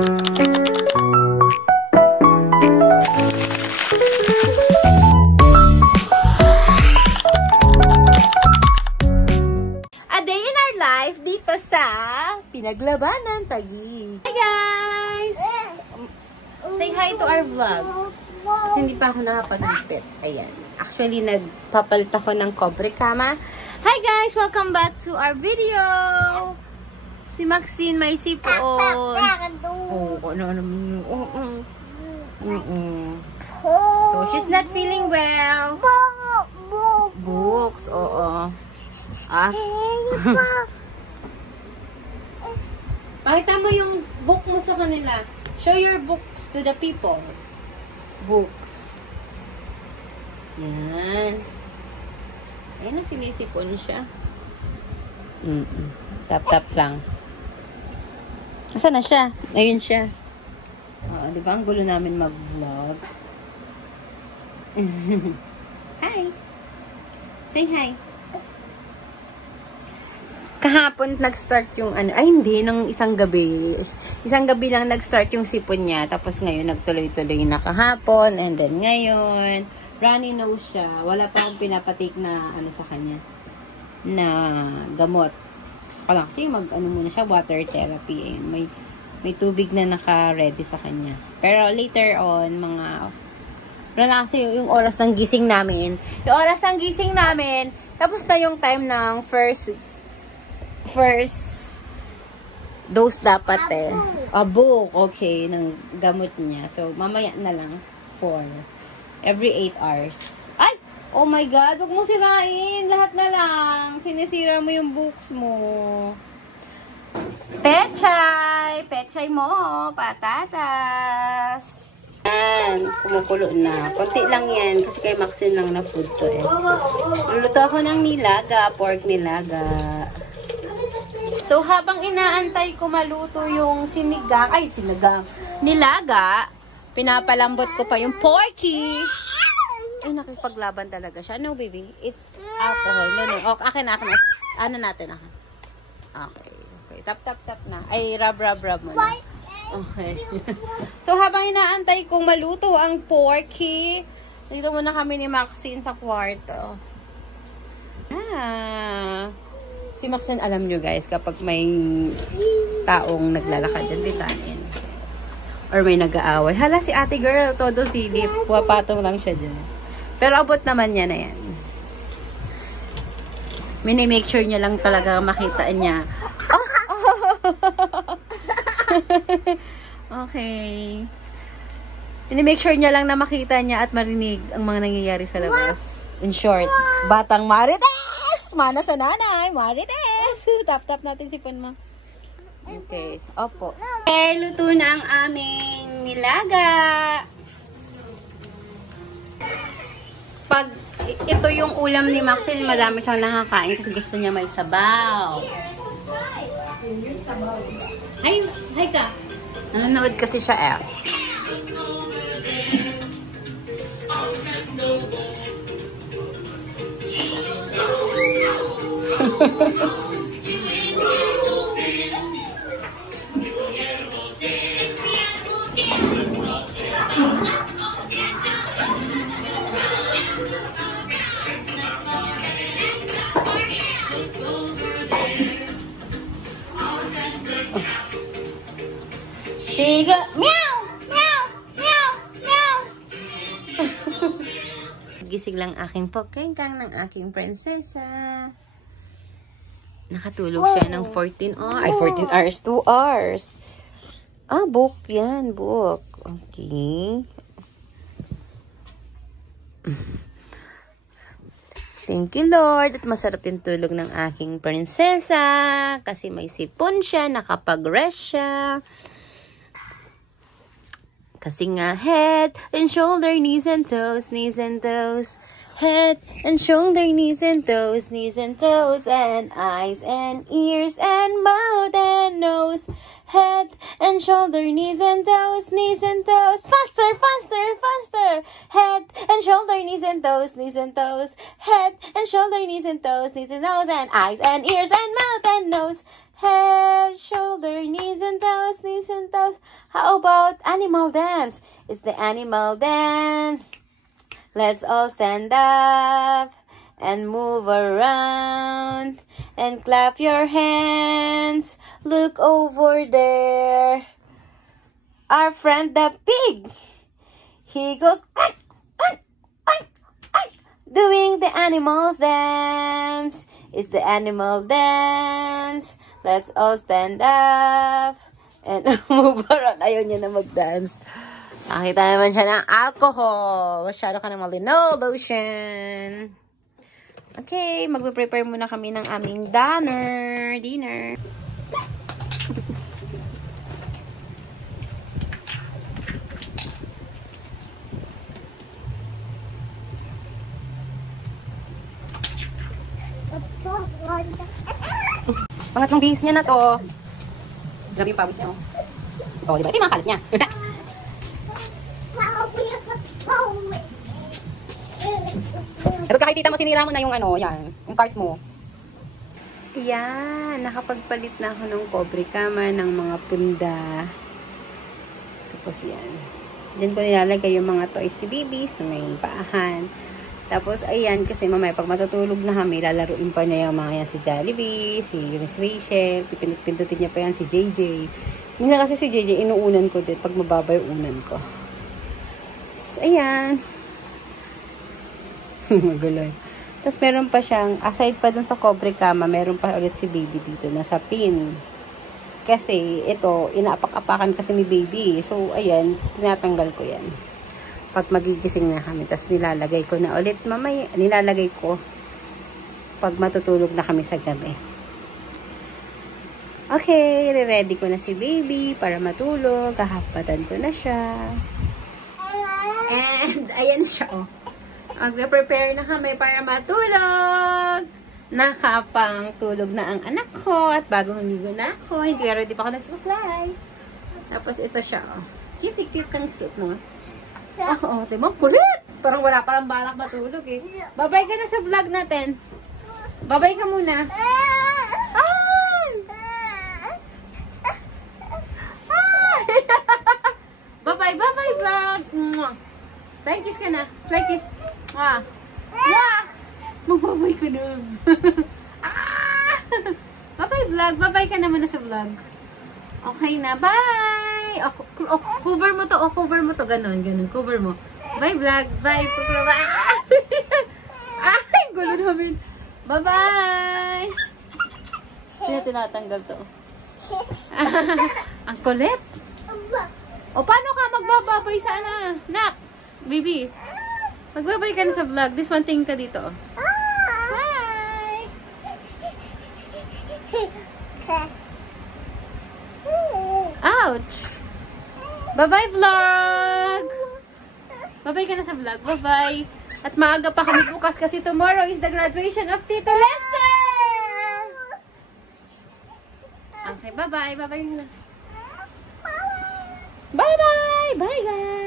Dito sa Pinaglabanan, Taguig. Hi guys! Say hi to our vlog. Hindi pa ako nakapag-ipit. Ayan. Actually, nagpapalit ako ng cobre kama. Hi guys! Welcome back to our video! Si Maxine may sipon. Oh, ano naman yun? So, she's not feeling well. Books, oo. Pakita mo yung book mo sa kanila. Show your books to the people. Books. Yan. Ayun na, sinisipon siya. Tap-tap lang. Nasaan na siya? Ayun siya. Di ba? Ang gulo namin mag-vlog. Hi! Say hi! Kahapon nag-start yung ano, ay hindi, nung isang gabi. Isang gabi lang nag-start yung sipon niya. Tapos ngayon nagtuloy-tuloy na kahapon. And then ngayon, runny nose siya. Wala pa akong pinapatik na ano sa kanya. Na gamot. Gusto ko lang kasi mag-ano muna siya, water therapy. Ayun, may tubig na naka-ready sa kanya. Pero later on, wala na kasi yung oras ng gising namin. Yung oras ng gising namin, tapos na yung time ng first dose dapat eh. Book, okay, ng gamot niya. So, mamaya na lang for every 8 hours. Ay! Oh my God! Huwag mong sirain! Lahat na lang! Sinisira mo yung books mo. Pechay! Pechay mo! Patatas! Yan. Kumukulo na. Konti lang yan. Kasi kay Maxine lang na food to eh. Luluto ako ng nilaga. Pork nilaga. So, habang inaantay ko maluto yung nilaga, pinapalambot ko pa yung porky. Ay, nakipaglaban talaga siya. No, baby. It's alcohol. No. Okay, akin na. Ano natin? Okay. Tap na. Ay, rub mo na. Okay. So, habang inaantay kong maluto ang porky, dito muna kami ni Maxine sa kwarto. Si Maxine, alam nyo guys, kapag may taong naglalakad dyan, bitanin. Or may nag-aaway. Hala, si ate girl, todo silip. Puwapatong lang siya dyan. Pero abot naman niya na yan. Mini-make sure niya lang talaga makita niya. Okay. Mini-make sure niya lang na makita niya at marinig ang mga nangyayari sa labas. In short, batang Marites! Mana sa nanay, Marites! Tap-tap natin sipon mo. Okay, opo. Okay, luto na ang aming nilaga. Pag ito yung ulam ni Maxine, madami siyang nakakain kasi gusto niya may sabaw. Hi ka. Nanonood kasi siya eh. She go meow, meow, meow, meow. Gising lang aking pokengkang ng aking prinsesa. Nakatulog siya ng 14 hours, 2 hours. Book yan, book. Okay. Thank you, Lord. At masarap yung tulog ng aking prinsesa. Kasi may sipon siya, nakapag-rest siya. Kasi nga, head and shoulder, knees and toes, knees and toes. Head and shoulder, knees and toes, and eyes and ears and mouth and nose. Head and shoulder, knees and toes, faster, faster, faster. Head and shoulder, knees and toes, head and shoulder, knees and toes, and eyes and ears and mouth and nose. Head, shoulder, knees and toes, How about animal dance? It's the animal dance. Let's all stand up and move around and clap your hands. Look over there. Our friend the pig. He goes doing the animals dance. It's the animal dance. Let's all stand up and move around. Ayaw niya na mag-dance. Nakita naman siya ng alcohol. Masyado ka ng malinaw lotion. Okay, magpe-prepare muna kami ng aming dinner. Pangatlong bihis niya na to. Grabe yung pawis niya, oh. Oh, diba? Ito yung mga kalat niya. Pero kahit tita mo, sinira mo na yung ano, yan. Yung cart mo. Yan. Nakapagpalit na ako ng cobre kama, ng mga punda. Tapos yan. Diyan ko nilalagay yung mga toys ni babies. May paahan. Tapos, ayan, kasi mamaya, pag matutulog na kami, lalaruin pa niya yung mga yan si Jollibee, si Miss Rachel, pipindutin niya pa yan si JJ. Minsan kasi si JJ, inuunan ko din pag mababa yung unan ko. Tapos, ayan. Maguloy. Tapos, meron pa siyang, aside pa dun sa cobre kama, meron pa ulit si baby dito na sa pin. Kasi, ito, inaapak-apakan kasi ni baby. So, ayan, tinatanggal ko yan. Pag magigising na kami, tapos nilalagay ko na ulit mamaya, nilalagay ko pag matutulog na kami sa gabi. Okay, ready ko na si baby para matulog, kahapatan ko na siya. And ayan siya, oh. Magpe-prepare na kami para matulog. Nakapang tulog na ang anak ko at bagong ligo na ako. Hindi ready pa ako nagsusuklay. Tapos ito siya, oh. Cute ang suit, no? Oo, diba? Kulit! Parang wala palang balak matulog eh. Babay ka na sa vlog natin. Babay ka muna. Ay! Babay vlog! Fly kiss ka na. Fly kiss. Yeah! Magbabay ka na. Babay vlog. Babay ka na muna sa vlog. Okay na. Bye! Cover mo to. Cover mo to. Ganon. Cover mo. Bye vlog. Bye. Ay, gulo namin. Bye-bye. Sino tinatanggal to? Ang kulit. O, paano ka magbababay sa nak? Baby. Magbabay ka na sa vlog. This one thing ka dito. Bye. Ouch. Bye-bye vlog. Bye-bye ka na sa vlog. Bye-bye. At maaga pa kami bukas kasi tomorrow is the graduation of Tito Lester. Okay, bye-bye. Bye-bye. Bye-bye. Bye, guys.